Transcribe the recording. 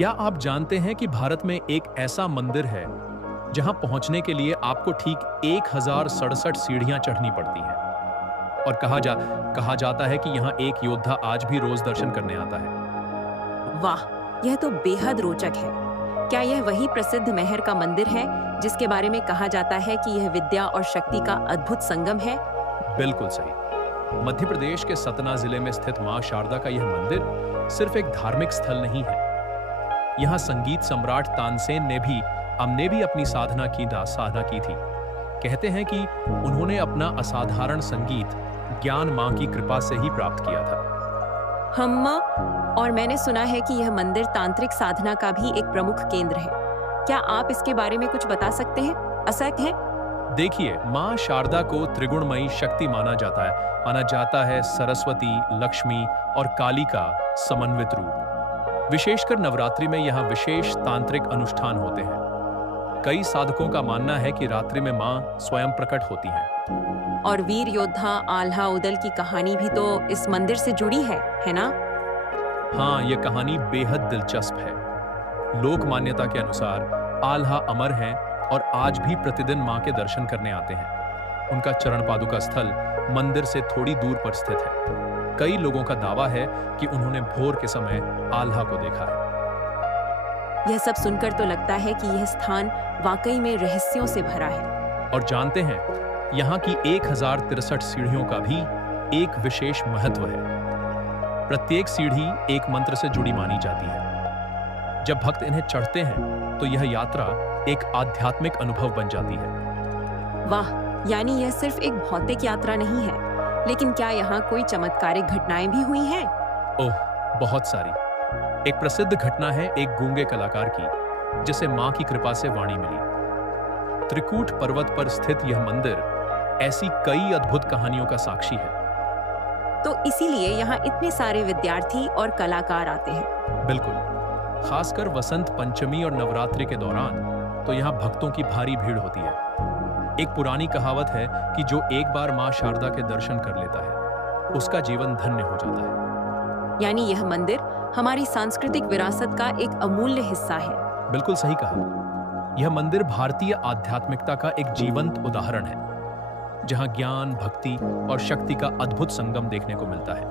क्या आप जानते हैं कि भारत में एक ऐसा मंदिर है जहां पहुंचने के लिए आपको ठीक 1067 सीढ़ियां चढ़नी पड़ती हैं और कहा जाता है कि यहां एक योद्धा आज भी रोज दर्शन करने आता है। वाह, यह तो बेहद रोचक है। क्या यह वही प्रसिद्ध मेहर का मंदिर है जिसके बारे में कहा जाता है कि यह विद्या और शक्ति का अद्भुत संगम है? बिल्कुल सही। मध्य प्रदेश के सतना जिले में स्थित मां शारदा का यह मंदिर सिर्फ एक धार्मिक स्थल नहीं है। यहाँ संगीत सम्राट तानसेन ने भी अपनी साधना की थी। कहते हैं कि उन्होंने अपना असाधारण संगीत ज्ञान मां की कृपा से ही प्राप्त किया था। और मैंने सुना है कि यह मंदिर तांत्रिक साधना का भी एक प्रमुख केंद्र है। क्या आप इसके बारे में कुछ बता सकते हैं? असक है? देखिए, मां शारदा को त्रिगुणमयी शक्ति माना जाता है सरस्वती, लक्ष्मी और काली का समन्वित रूप। विशेषकर नवरात्रि में यहाँ विशेष तांत्रिक अनुष्ठान होते हैं। कई साधकों का मानना है कि रात्रि में मां स्वयं प्रकट होती हैं। और वीर योद्धा आल्हा उदल की कहानी भी तो इस मंदिर से जुड़ी है ना? हाँ, ये कहानी बेहद दिलचस्प है। लोक मान्यता के अनुसार आल्हा अमर हैं और आज भी प्रतिदिन मां के दर्शन करने आते हैं। उनका चरण पादुका स्थल मंदिर से थोड़ी दूर पर स्थित है। कई लोगों का दावा है कि उन्होंने भोर के समय आल्हा को देखा है। यह सब सुनकर तो लगता है कि यह स्थान वाकई में रहस्यों से भरा है। और जानते हैं, यहाँ की 1063 सीढ़ियों का भी एक विशेष महत्व है। प्रत्येक सीढ़ी एक मंत्र से जुड़ी मानी जाती है। जब भक्त इन्हें चढ़ते हैं तो यह यात्रा एक आध्यात्मिक अनुभव बन जाती है। वाह, यानी यह सिर्फ एक भौतिक यात्रा नहीं है, लेकिन क्या यहाँ कोई चमत्कारिक घटनाएं भी हुई हैं? ओह, बहुत सारी। एक प्रसिद्ध घटना है एक गूंगे कलाकार की, जिसे मां की कृपा से वाणी मिली। त्रिकूट पर्वत पर स्थित यह मंदिर ऐसी कई अद्भुत कहानियों का साक्षी है। तो इसीलिए यहाँ इतने सारे विद्यार्थी और कलाकार आते हैं। बिल्कुल, खासकर वसंत पंचमी और नवरात्रि के दौरान तो यहाँ भक्तों की भारी भीड़ होती है। एक पुरानी कहावत है कि जो एक बार मां शारदा के दर्शन कर लेता है, उसका जीवन धन्य हो जाता है। यानी यह मंदिर हमारी सांस्कृतिक विरासत का एक अमूल्य हिस्सा है। बिल्कुल सही कहा। यह मंदिर भारतीय आध्यात्मिकता का एक जीवंत उदाहरण है, जहां ज्ञान, भक्ति और शक्ति का अद्भुत संगम देखने को मिलता है।